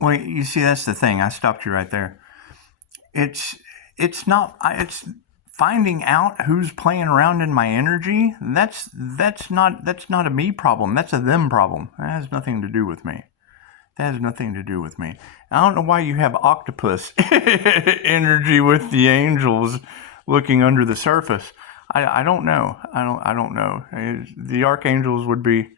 Well, you see, that's the thing. I stopped you right there. It's it's not. It's finding out who's playing around in my energy. That's not a me problem. That's a them problem. That has nothing to do with me. That has nothing to do with me. I don't know why you have octopus energy with the angels looking under the surface. I don't know. I don't know. The archangels would be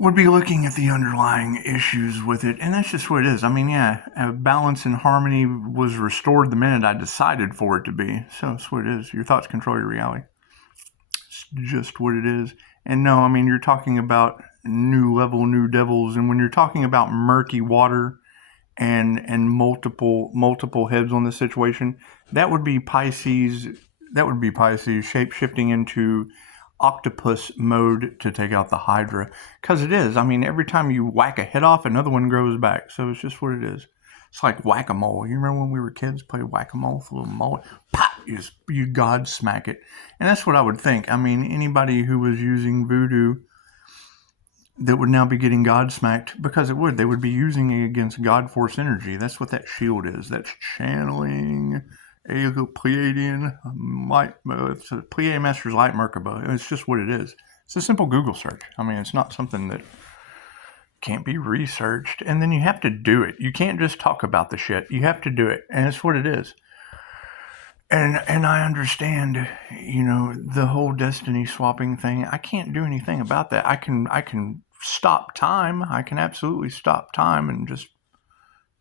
looking at the underlying issues with it, and that's just what it is. I mean, yeah, balance and harmony was restored the minute I decided for it to be. So that's what it is. Your thoughts control your reality. It's just what it is. And no, I mean, you're talking about new level, new devils, and when you're talking about murky water and multiple heads on the situation, that would be Pisces. That would be Pisces shape shifting into octopus mode to take out the Hydra, because it is. I mean, every time you whack a head off, another one grows back. So it's just what it is. It's like whack-a-mole. You remember when we were kids, play whack-a-mole with a little mole? Pop! You God smack it. And that's what I would think. I mean, anybody who was using voodoo that would now be getting God smacked, because it would. They would be using it against God force energy. That's what that shield is. That's channeling a Pleiadian light, it's a Pleiadian Master's Light Merkaba. It's just what it is. It's a simple Google search. I mean, it's not something that can't be researched. And then you have to do it. You can't just talk about the shit. You have to do it. And it's what it is. And I understand, the whole destiny swapping thing. I can't do anything about that. I can stop time. I can absolutely stop time and just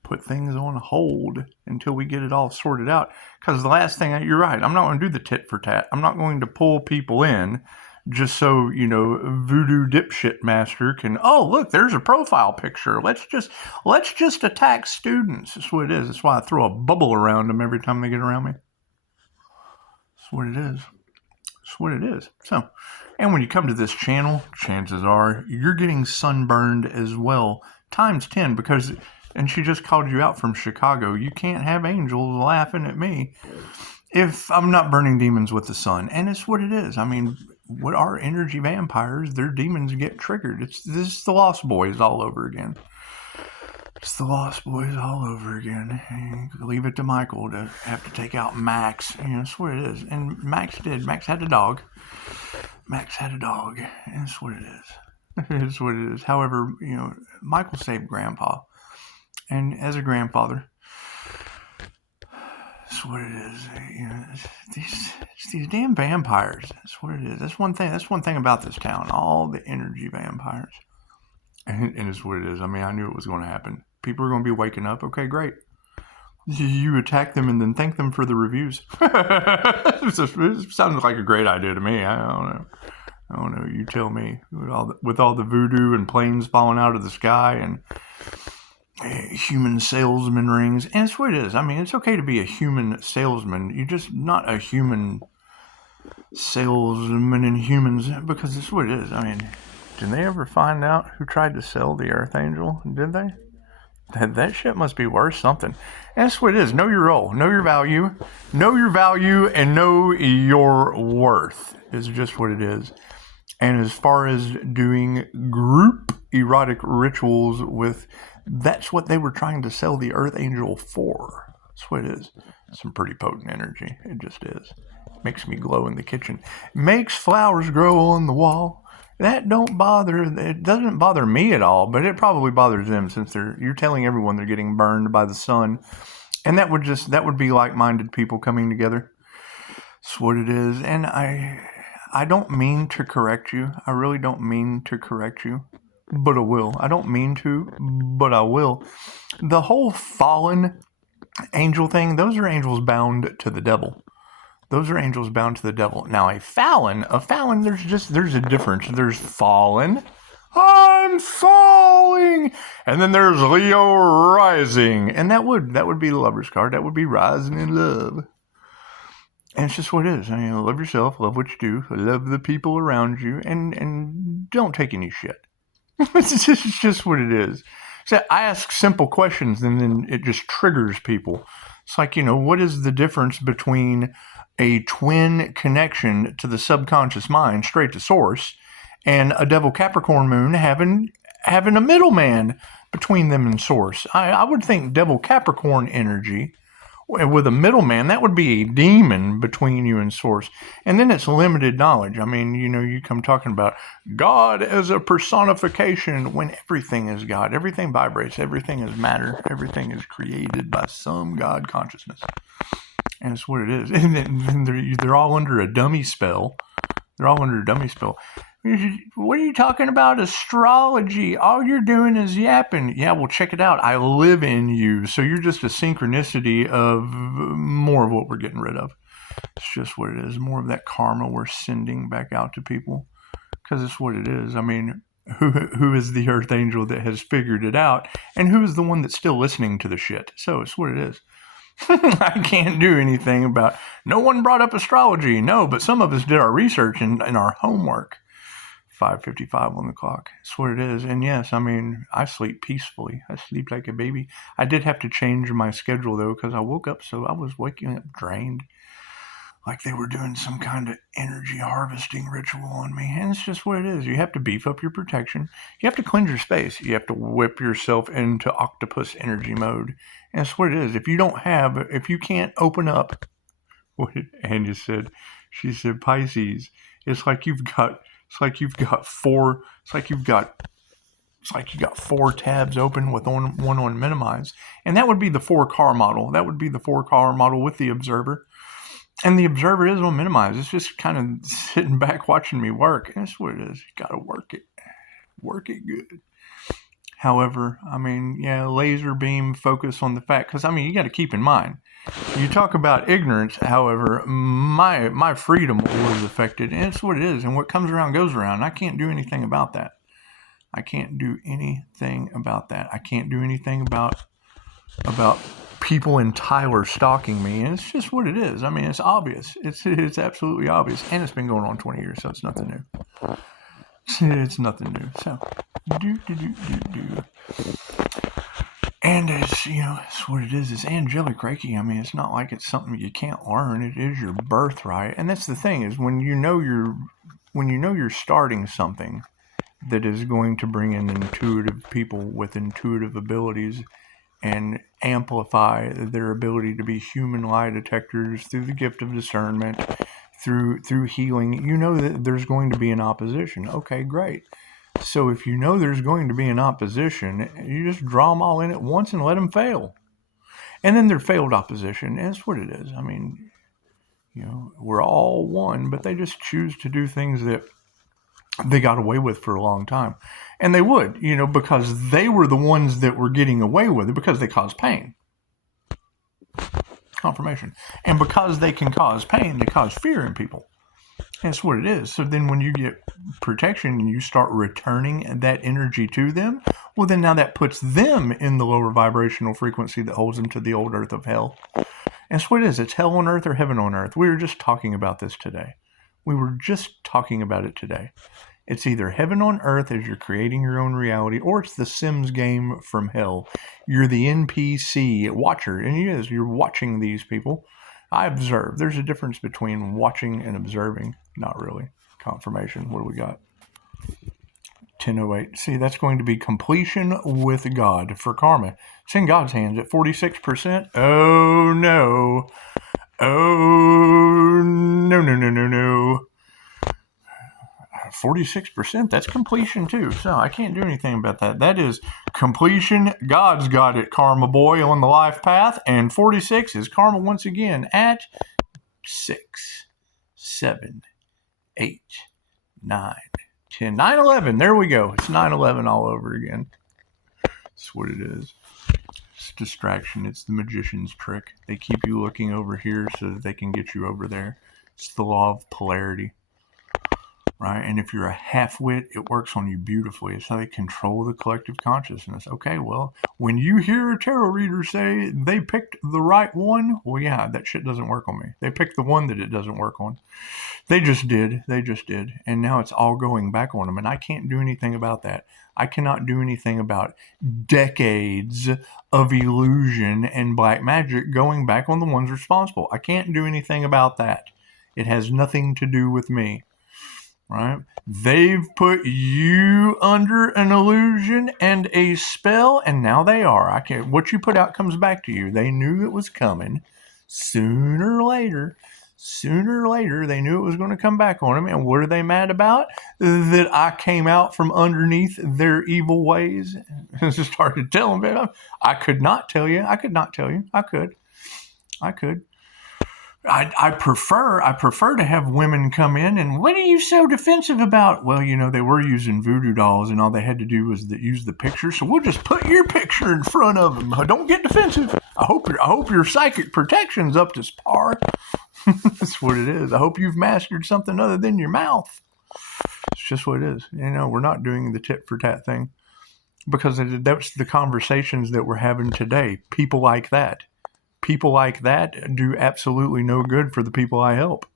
put things on hold until we get it all sorted out. Because the last thing, you're right, I'm not going to do the tit for tat. I'm not going to pull people in just so, voodoo dipshit master can, oh, look, there's a profile picture. Let's just attack students. That's what it is. That's why I throw a bubble around them every time they get around me. That's what it is. That's what it is. So, and when you come to this channel, chances are you're getting sunburned as well, times 10, because... And she just called you out from Chicago. You can't have angels laughing at me if I'm not burning demons with the sun. And it's what it is. I mean, what are energy vampires? Their demons get triggered. This is the Lost Boys all over again. It's the Lost Boys all over again. And leave it to Michael to have to take out Max. That's what it is. And Max did. Max had a dog. And it's what it is. It's what it is. However, Michael saved Grandpa. And as a grandfather, that's what it is. It's these damn vampires. That's what it is. That's one thing about this town. All the energy vampires. And it's what it is. I mean, I knew it was going to happen. People are going to be waking up. Okay, great. You attack them and then thank them for the reviews. It sounds like a great idea to me. I don't know. You tell me. With all the voodoo and planes falling out of the sky and human salesman rings, and it's what it is. I mean, it's okay to be a human salesman. You're just not a human salesman in humans, because it's what it is. I mean, did they ever find out who tried to sell the Earth Angel? Did they? That shit must be worth something. And that's what it is. Know your role. Know your value. Know your value and know your worth is just what it is. And as far as doing group erotic rituals with, that's what they were trying to sell the Earth Angel for. That's what it is. Some pretty potent energy. It just is. Makes me glow in the kitchen. Makes flowers grow on the wall. That it doesn't bother me at all, but it probably bothers them, since you're telling everyone they're getting burned by the sun. And that would be like-minded people coming together. That's what it is. And I don't mean to correct you. I really don't mean to correct you, but I will. I don't mean to, but I will. The whole fallen angel thing, those are angels bound to the devil. Those are angels bound to the devil. Now, a Fallon, there's a difference. There's fallen, I'm falling, and then there's Leo rising, and that would be the Lover's card. That would be rising in love. And it's just what it is. I mean, love yourself, love what you do, love the people around you, and don't take any shit. It's just what it is. So I ask simple questions, and then it just triggers people. It's like, what is the difference between a twin connection to the subconscious mind, straight to source, and a Devil Capricorn moon having a middleman between them and source. I would think Devil Capricorn energy with a middleman, that would be a demon between you and source. And then it's limited knowledge. I mean, you come talking about God as a personification when everything is God. Everything vibrates. Everything is matter. Everything is created by some God consciousness. And it's what it is. And then they're all under a dummy spell. They're all under a dummy spell. What are you talking about? Astrology. All you're doing is yapping. Yeah, well, check it out. I live in you. So you're just a synchronicity of more of what we're getting rid of. It's just what it is. More of that karma we're sending back out to people. Because it's what it is. I mean, who is the earth angel that has figured it out? And who is the one that's still listening to the shit? So it's what it is. I can't do anything about. No one brought up astrology. No, but some of us did our research and our homework. 5:55 on the clock. That's what it is. And yes, I mean, I sleep peacefully. I sleep like a baby. I did have to change my schedule though, because I woke up, so I was waking up drained, like they were doing some kind of energy harvesting ritual on me. And it's just what it is. You have to beef up your protection. You have to cleanse your space. You have to whip yourself into octopus energy mode. And that's what it is. If you can't open up, what Anya said, she said, Pisces, it's like you got 4 tabs open with one on minimize. And that would be the 4-car model. That would be the 4-car model with the observer. And the observer is on minimize. It's just kind of sitting back watching me work. And that's what it is. You got to work it. Work it good. However, I mean, yeah, laser beam focus on the fact. Because, I mean, you got to keep in mind. You talk about ignorance, however, my freedom was affected, and it's what it is, and what comes around goes around. I can't do anything about that. I can't do anything about that. I can't do anything about people in Tyler stalking me, and it's just what it is. I mean, it's obvious. It's absolutely obvious, and it's been going on 20 years, so it's nothing new. It's nothing new. So, do. And it's, it's what it is. It's angelic Reiki. I mean, it's not like it's something you can't learn. It is your birthright. And that's the thing is when you know you're starting something that is going to bring in intuitive people with intuitive abilities and amplify their ability to be human lie detectors through the gift of discernment, through healing, you know that there's going to be an opposition. Okay, great. So if you know there's going to be an opposition, you just draw them all in at once and let them fail. And then they're failed opposition. And that's what it is. I mean, we're all one, but they just choose to do things that they got away with for a long time. And they would, because they were the ones that were getting away with it because they caused pain. Confirmation. And because they can cause pain, they cause fear in people. That's what it is. So then when you get protection and you start returning that energy to them, well, then now that puts them in the lower vibrational frequency that holds them to the old earth of hell. And that's what it is. It's hell on earth or heaven on earth. We were just talking about this today. It's either heaven on earth as you're creating your own reality, or it's the Sims game from hell. You're the NPC watcher, and you're watching these people. I observe. There's a difference between watching and observing. Not really. Confirmation. What do we got? 10:08. See, that's going to be completion with God for karma. It's in God's hands at 46%. Oh, no. Oh, no. 46%, that's completion too. So I can't do anything about that. That is completion. God's got it, Karma Boy, on the life path. And 46 is karma once again at 6, 7, 8, 9, 10, 9, 11. There we go. It's 9/11 all over again. That's what it is. It's distraction. It's the magician's trick. They keep you looking over here so that they can get you over there. It's the law of polarity. Right? And if you're a half-wit, it works on you beautifully. It's how they control the collective consciousness. Okay, well, when you hear a tarot reader say they picked the right one, well, yeah, that shit doesn't work on me. They picked the one that it doesn't work on. They just did. And now it's all going back on them. And I can't do anything about that. I cannot do anything about decades of illusion and black magic going back on the ones responsible. I can't do anything about that. It has nothing to do with me. right? They've put you under an illusion and a spell, and now they are. I can't. What you put out comes back to you. They knew it was coming sooner or later. Sooner or later, they knew it was going to come back on them. And what are they mad about? That I came out from underneath their evil ways and just started telling them. I could not tell you. I could not tell you. I could. I prefer to have women come in and, what are you so defensive about? Well, they were using voodoo dolls and all they had to do was use the picture. So we'll just put your picture in front of them. Don't get defensive. I hope your psychic protection's up to par. That's what it is. I hope you've mastered something other than your mouth. It's just what it is. We're not doing the tit for tat thing because that's the conversations that we're having today. People like that do absolutely no good for the people I help.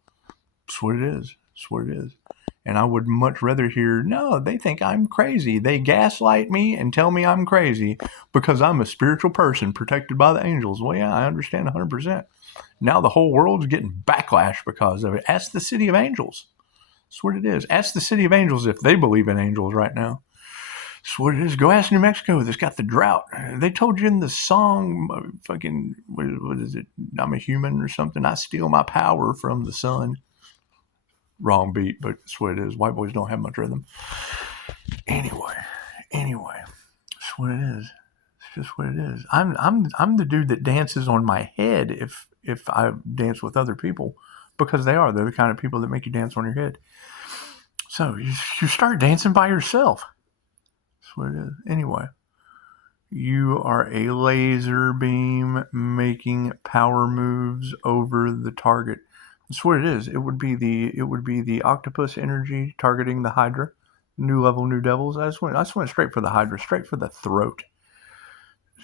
That's what it is. That's what it is. And I would much rather hear, no, they think I'm crazy. They gaslight me and tell me I'm crazy because I'm a spiritual person protected by the angels. Well, yeah, I understand 100%. Now the whole world's getting backlash because of it. Ask the City of Angels. That's what it is. Ask the City of Angels if they believe in angels right now. That's what it is. Go ask New Mexico that's got the drought. They told you in the song, fucking, what is it? I'm a human or something. I steal my power from the sun. Wrong beat, but that's what it is. White boys don't have much rhythm. Anyway, that's what it is. It's just what it is. I'm the dude that dances on my head if I dance with other people because they're the kind of people that make you dance on your head. So you start dancing by yourself. That's what it is. Anyway, you are a laser beam making power moves over the target. That's what it is. It would be the octopus energy targeting the Hydra. New level, new devils. I just went straight for the Hydra, straight for the throat.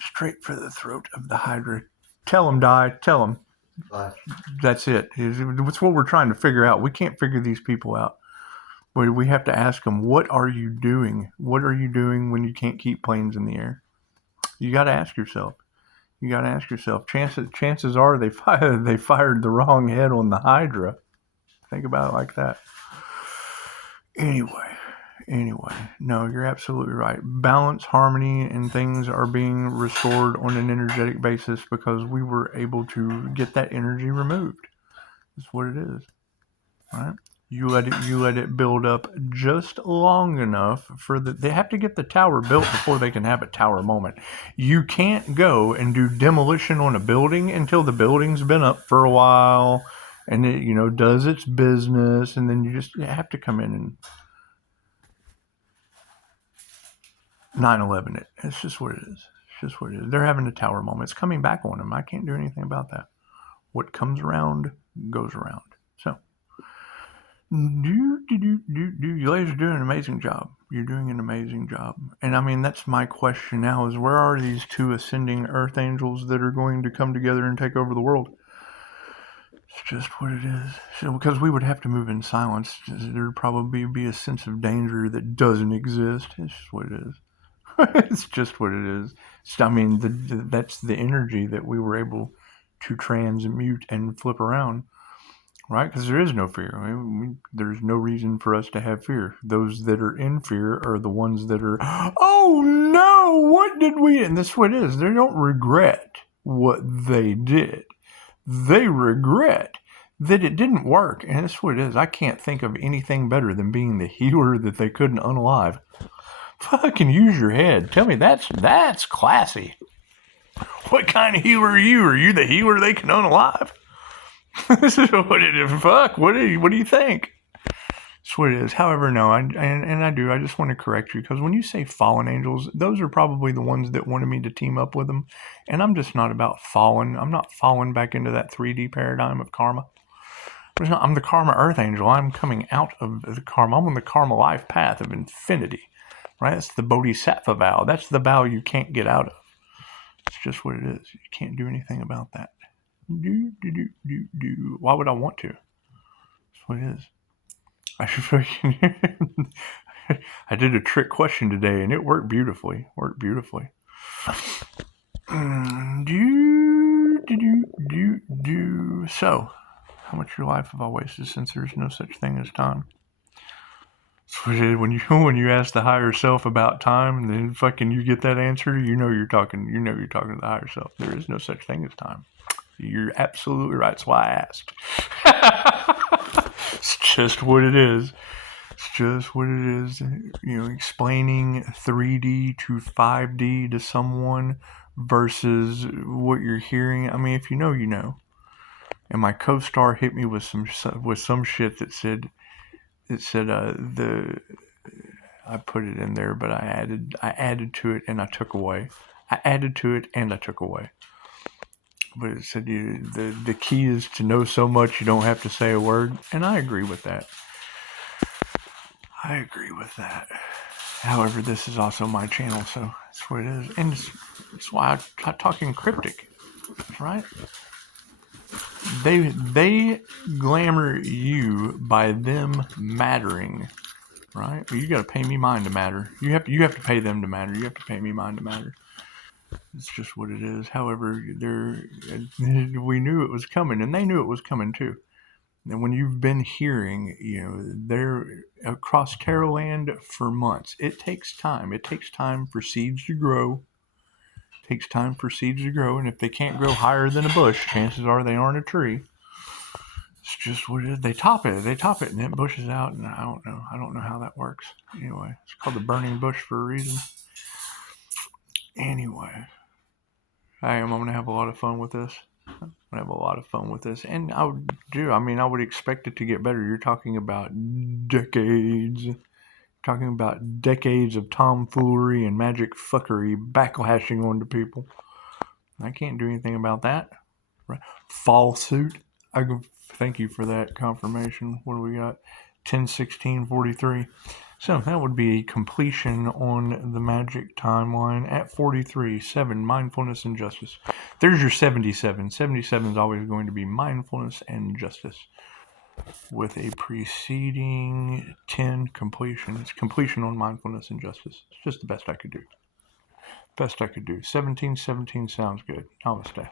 Straight for the throat of the Hydra. Tell them, die. Tell them. That's it. It's what we're trying to figure out. We can't figure these people out. We have to ask them, what are you doing? What are you doing when you can't keep planes in the air? You got to ask yourself. Chances are they fired the wrong head on the Hydra. Think about it like that. Anyway, no, you're absolutely right. Balance, harmony, and things are being restored on an energetic basis because we were able to get that energy removed. That's what it is, right? You let it build up just long enough they have to get the tower built before they can have a tower moment. You can't go and do demolition on a building until the building's been up for a while and it does its business, and then you have to come in and 9/11 it. It's just what it is. They're having a tower moment. It's coming back on them. I can't do anything about that. What comes around goes around. So you ladies are doing an amazing job. You're doing an amazing job. And I mean, that's my question now is, where are these two ascending earth angels that are going to come together and take over the world? It's just what it is. So, because we would have to move in silence, there'd probably be a sense of danger that doesn't exist. It's just what it is. It's just what it is. I mean, that's the energy that we were able to transmute and flip around, right? Because there is no fear. I mean, there's no reason for us to have fear. Those that are in fear are the ones that are, oh no, what did we? And that's what it is. They don't regret what they did. They regret that it didn't work. And that's what it is. I can't think of anything better than being the healer that they couldn't unalive. Fucking use your head. Tell me that's classy. What kind of healer are you? Are you the healer they can unalive? This is what it is. Fuck. What do you think? That's what it is. However, no, I just want to correct you, because when you say fallen angels, those are probably the ones that wanted me to team up with them. And I'm just not about fallen. I'm not falling back into that 3D paradigm of karma. I'm the karma earth angel. I'm coming out of the karma. I'm on the karma life path of infinity. Right? That's the bodhisattva vow. That's the vow you can't get out of. It's just what it is. You can't do anything about that. Why would I want to? That's what it is. I should freaking. I did a trick question today, and it worked beautifully. So, how much of your life have I wasted since there's no such thing as time? That's what it is. When you ask the higher self about time, and then fucking you get that answer, you're talking to the higher self. There is no such thing as time. You're absolutely right. That's why I asked. It's just what it is. It's just what it is. Explaining 3D to 5D to someone versus what you're hearing. I mean, if you know, you know. And my co-star hit me with some shit that said the I put it in there, but I added to it and I took away. I added to it and I took away. But it said the key is to know so much you don't have to say a word, and I agree with that. I agree with that. However, this is also my channel, so that's what it is, and it's why I talk in cryptic, right? They glamour you by them mattering, right? Well, you got to pay me mine to matter. You have to pay them to matter. You have to pay me mine to matter. It's just what it is. However, we knew it was coming, and they knew it was coming too. And when you've been hearing, they're across Carolland for months. It takes time. It takes time for seeds to grow. It takes time for seeds to grow, and if they can't grow higher than a bush, chances are they aren't a tree. It's just what it is. They top it, and it bushes out, and I don't know. I don't know how that works. Anyway, it's called the burning bush for a reason. Anyway, I'm going to have a lot of fun with this. I have a lot of fun with this, and I would expect it to get better. You're talking about decades. Talking about decades of tomfoolery and magic fuckery backlashing onto people. I can't do anything about that. Right? Fall suit. Thank you for that confirmation. What do we got? 10/16/43. So that would be a completion on the magic timeline at 43. 7, mindfulness and justice. There's your 77. 77 is always going to be mindfulness and justice, with a preceding 10 completion. It's completion on mindfulness and justice. It's just the best I could do. 1717 sounds good. Namaste.